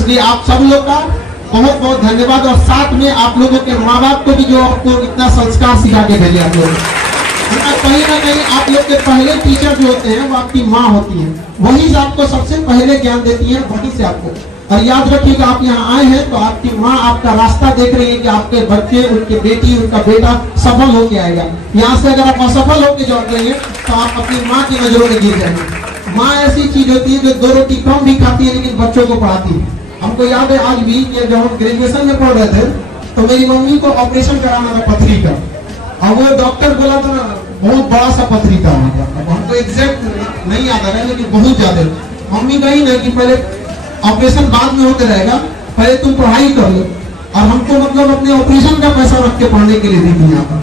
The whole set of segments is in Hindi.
इसलिए आप सब लोग का बहुत बहुत धन्यवाद, और साथ में आप लोगों के माँ बाप को भी जो आपको इतना संस्कार सिखा के भेजे आप लोग। कहीं ना कहीं आप लोग के पहले टीचर जो होते हैं वो आपकी माँ होती है, वही आपको सबसे पहले ज्ञान देती है, वहीं से आपको। और याद रखिएगा आप यहाँ आए हैं तो आपकी माँ आपका रास्ता देख रही है कि आपके बच्चे, उनके बेटी, उनका बेटा सफल होके आएगा। यहाँ से अगर आप असफल होके जॉब लेंगे तो आप अपनी माँ की नजरों में गिर जाएंगे। माँ ऐसी चीज होती है जो 2 रोटी कम भी खाती है लेकिन बच्चों को पढ़ाती है। हमको याद है आज भी कि जब हम ग्रेजुएशन में पढ़ रहे थे तो मेरी मम्मी को ऑपरेशन कराना था पथरी का, और वो डॉक्टर बोला था ना बहुत बड़ा सा पथरी था। हमको एग्जैक्ट नहीं याद आ रहा है लेकिन बहुत ज्यादा। मम्मी कही ना कि पहले ऑपरेशन बाद में होते रहेगा, पहले तुम पढ़ाई कर लो, और हमको मतलब अपने ऑपरेशन का पैसा रख के पढ़ने के लिए दी थी यहाँ पर।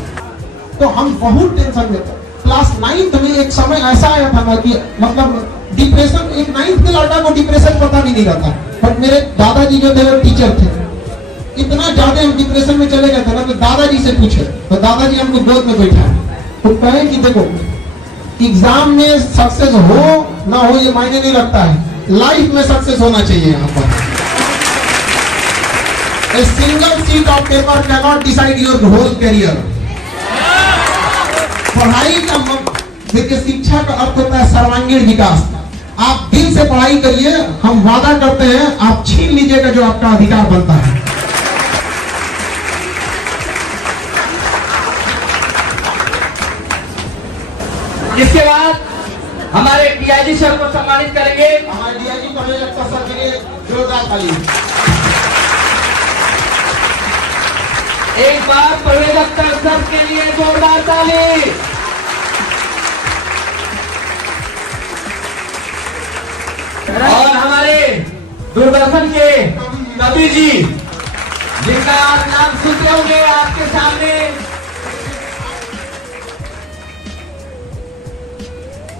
तो हम बहुत टेंशन में थे। क्लास 9th में एक समय ऐसा आया था ना कि मतलब डिप्रेशन, एक 9th के लड़का को डिप्रेशन पता भी नहीं रहता, बट मेरे दादाजी जो थे वो टीचर थे। इतना ज्यादा हम डिप्रेशन में चले गए थे ना कि दादाजी से पूछे तो दादाजी हमको गोद में बैठा तो कहे कि देखो एग्जाम में सक्सेस हो ना हो ये मायने नहीं रखता है, लाइफ में सक्सेस होना चाहिए। यहाँ पर A single sheet of paper cannot decide your whole career। पढ़ाई का देखिए, शिक्षा का अर्थ होता है सर्वांगीण विकास। आप दिल से पढ़ाई करिए, हम वादा करते हैं आप छीन लीजिएगा जो आपका अधिकार बनता है। इसके बाद हमारे डीआईजी सर को सम्मानित करेंगे। हमारे डीआईजी परवेज अख्तर सर के लिए जोरदार ताली। एक बार परवेज अख्तर सर के लिए जोरदार ताली। और हमारे दूरदर्शन के कवि जी जिनका आप नाम सुनते होंगे आपके सामने,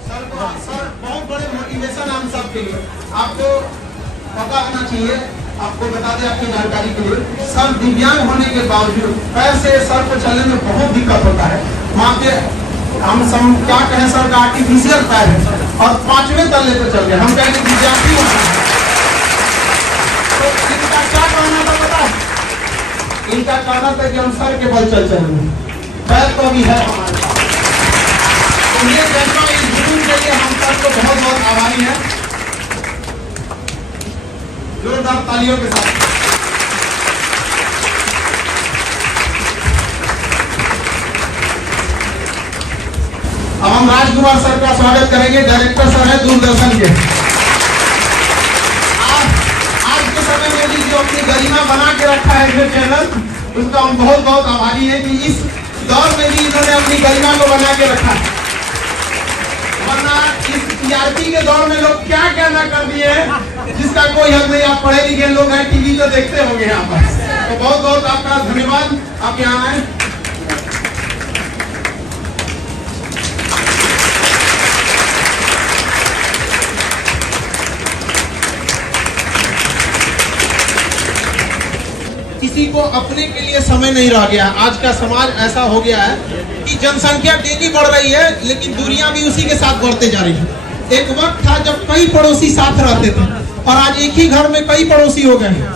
सर बहुत बड़े मोटिवेशन हम सब के लिए। आपको पता होना चाहिए, आपको बता दें आपकी जानकारी के लिए, सर दिव्यांग होने के बावजूद पैर से सर को चलने में बहुत दिक्कत होता है। वहाँ पे हम क्या कहें, सर का आर्टिफिशियल पैर है और 5वें तल्ले पे चल गए। हम कहेंगे विद्यार्थी होना है तो इनका क्या कहना था पता है? इनका कहना था कि हम सर के बल चल चलेंगे, पैर तो अभी है हमारे पास। तो ये जज्बा, इस जुनून के लिए हम सबको बहुत बहुत आभारी हैं। जोरदार तालियों के साथ अब हम राजकुमार सर का स्वागत करेंगे। डायरेक्टर सर है दूरदर्शन के। आज के समय में भी जो अपनी गरिमा बना के रखा है जो चैनल, उसका हम बहुत बहुत आभारी हैं कि इस दौर में भी इन्होंने अपनी गरिमा को बना के रखा है। वरना इस टीआरपी के दौर में लोग क्या कहना कर दिए जिसका कोई हद नहीं। आप पढ़े लिखे लोग हैं, टीवी तो देखते होंगे यहाँ पर। तो बहुत बहुत आपका धन्यवाद, आप यहाँ आए। किसी को अपने के लिए समय नहीं रह गया। आज का समाज ऐसा हो गया है कि जनसंख्या डेली बढ़ रही है लेकिन दूरियां भी उसी के साथ बढ़ते जा रही है। एक वक्त था जब कई पड़ोसी साथ रहते थे और आज एक ही घर में कई पड़ोसी हो गए हैं।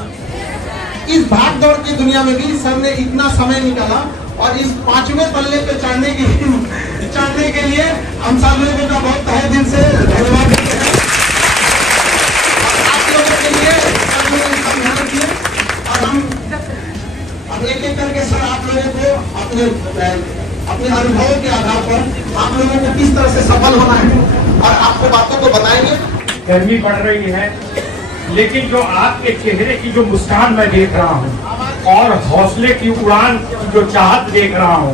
इस भाग दौड़ की दुनिया में भी सर ने इतना समय निकाला और इस 5वें तल्ले पे चढ़ने के लिए हम सब लोगों का बहुत तहे दिल से धन्यवाद देते हैं। आप लोगों के लिए ध्यान दिए और हम एक एक करके सर आप लोगों को अपने अनुभव के आधार पर आप लोगों को किस तरह से सफल होना है और आपको बातों को बताएंगे। गर्मी बढ़ रही है लेकिन जो आपके चेहरे की जो मुस्कान मैं देख रहा हूँ और हौसले की उड़ान की जो चाहत देख रहा हूँ,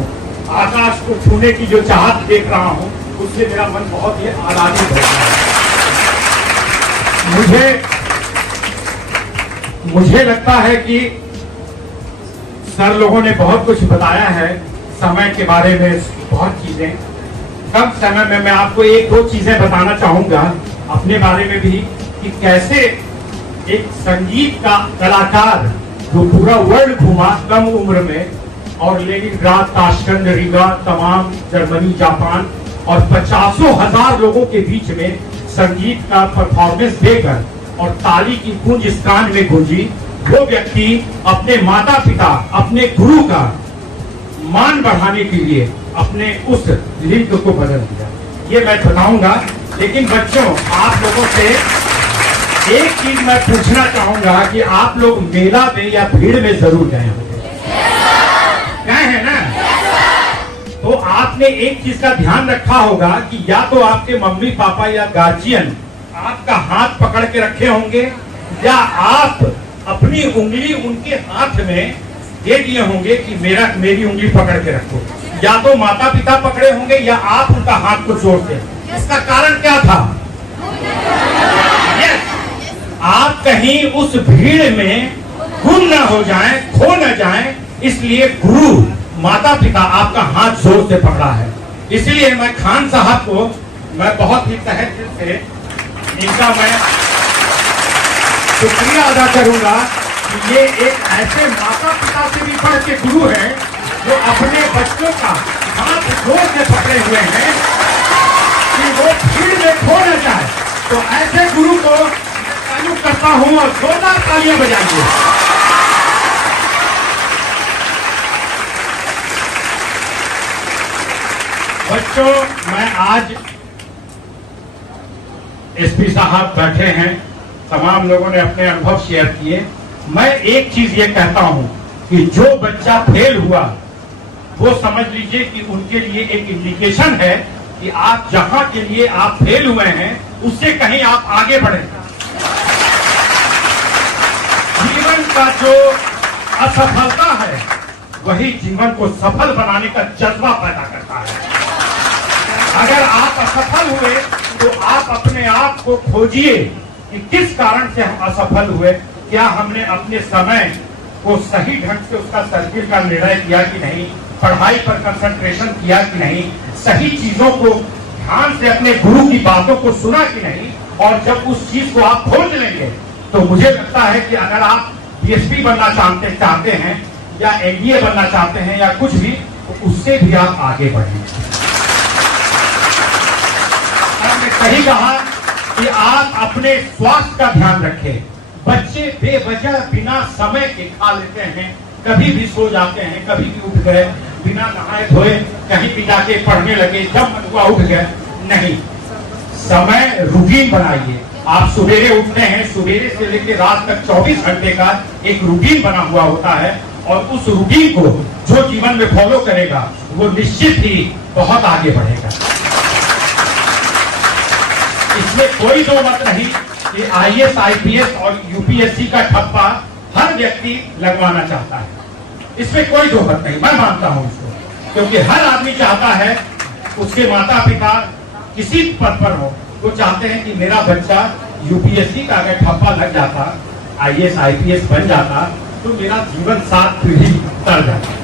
आकाश को छूने की जो चाहत देख रहा हूँ, उससे मेरा मन बहुत ही आनंदित होता है। मुझे लगता है कि सर लोगों ने बहुत कुछ बताया है समय के बारे में, बहुत चीजें। कम समय में मैं आपको एक दो चीजें बताना चाहूंगा अपने बारे में भी कि कैसे एक संगीत का कलाकार जो पूरा वर्ल्ड घूमा कम उम्र में और लेनिनग्राड, ताशकंद, रीगा, तमाम जर्मनी, जापान और 50,000 लोगों के बीच में संगीत का परफॉर्मेंस देकर और ताली की गूंज इस कान में गूंजी, वो व्यक्ति अपने माता पिता, अपने गुरु का मान बढ़ाने के लिए अपने उस लिंग को बदल दिया। ये मैं बताऊंगा, लेकिन बच्चों आप लोगों से एक चीज मैं पूछना चाहूंगा कि आप लोग मेला में या भीड़ में जरूर गए होंगे, गए हैं ना? तो आपने एक चीज का ध्यान रखा होगा कि या तो आपके मम्मी पापा या गार्जियन आपका हाथ पकड़ के रखे होंगे, या आप अपनी उंगली उनके हाथ में दे दिए होंगे कि मेरी उंगली पकड़ के रखो। या तो माता पिता पकड़े होंगे या आप उनका हाथ को जोड़ते। इसका कारण क्या था? आप कहीं उस भीड़ में गुम न हो जाएं, खो न जाएं, इसलिए गुरु माता पिता आपका हाथ जोर से पकड़ा है। इसलिए मैं खान साहब को मैं बहुत ही तहे दिल से इनका मैं शुक्रिया अदा करूंगा कि ये एक ऐसे माता पिता से भी बढ़ के गुरु हैं जो अपने बच्चों का हाथ जोर से पकड़े हुए हैं कि वो भीड़ में खो न जाए। तो ऐसे गुरु को चालू करता हूं और जोरदार तालियां बजाइए। बच्चों, मैं आज एसपी साहब बैठे हैं, तमाम लोगों ने अपने अनुभव शेयर किए। मैं एक चीज ये कहता हूं कि जो बच्चा फेल हुआ वो समझ लीजिए कि उनके लिए एक इंडिकेशन है कि आप जहां के लिए आप फेल हुए हैं उससे कहीं आप आगे बढ़े। जीवन का जो असफलता है वही जीवन को सफल बनाने का जज्बा पैदा करता है। अगर आप असफल हुए तो आप अपने आप को खोजिए कि किस कारण से हम असफल हुए। क्या हमने अपने समय को सही ढंग से उसका सर्किल का निर्णय किया कि नहीं, पढ़ाई पर कंसंट्रेशन किया कि नहीं, सही चीजों को ध्यान से अपने गुरु की बातों को सुना कि नहीं। और जब उस चीज को आप खोज लेंगे तो मुझे लगता है कि अगर आप डीएसपी बनना चाहते हैं या एनडीए बनना चाहते हैं या कुछ भी, तो उससे भी आप आगे बढ़ेंगे। सही कहा कि आप अपने स्वास्थ्य का ध्यान रखें। बच्चे बेवजह बिना समय के खा लेते हैं, कभी भी सो जाते हैं, कभी भी उठ गए, बिना नहाए धोए कहीं भी जाके पढ़ने लगे, जब मन हुआ उठ गए। नहीं, समय रूटीन बनाइए। आप सुबेरे उठते हैं, सुबेरे से लेकर रात तक 24 घंटे का एक रूटीन बना हुआ होता है, और उस रूटीन को जो जीवन में फॉलो करेगा वो निश्चित ही बहुत आगे बढ़ेगा। इसमें कोई दो मत नहीं कि आईएएस, आईपीएस और यूपीएससी का ठप्पा हर व्यक्ति लगवाना चाहता है। इसमें कोई दो मत नहीं, मैं मानता हूं इसको, क्योंकि हर आदमी चाहता है उसके माता पिता किसी पद पर हो, वो चाहते हैं कि मेरा बच्चा यूपीएससी का अगर ठप्पा लग जाता, आईएएस आईपीएस बन जाता, तो मेरा जीवन 7 पीढ़ी तर जाता।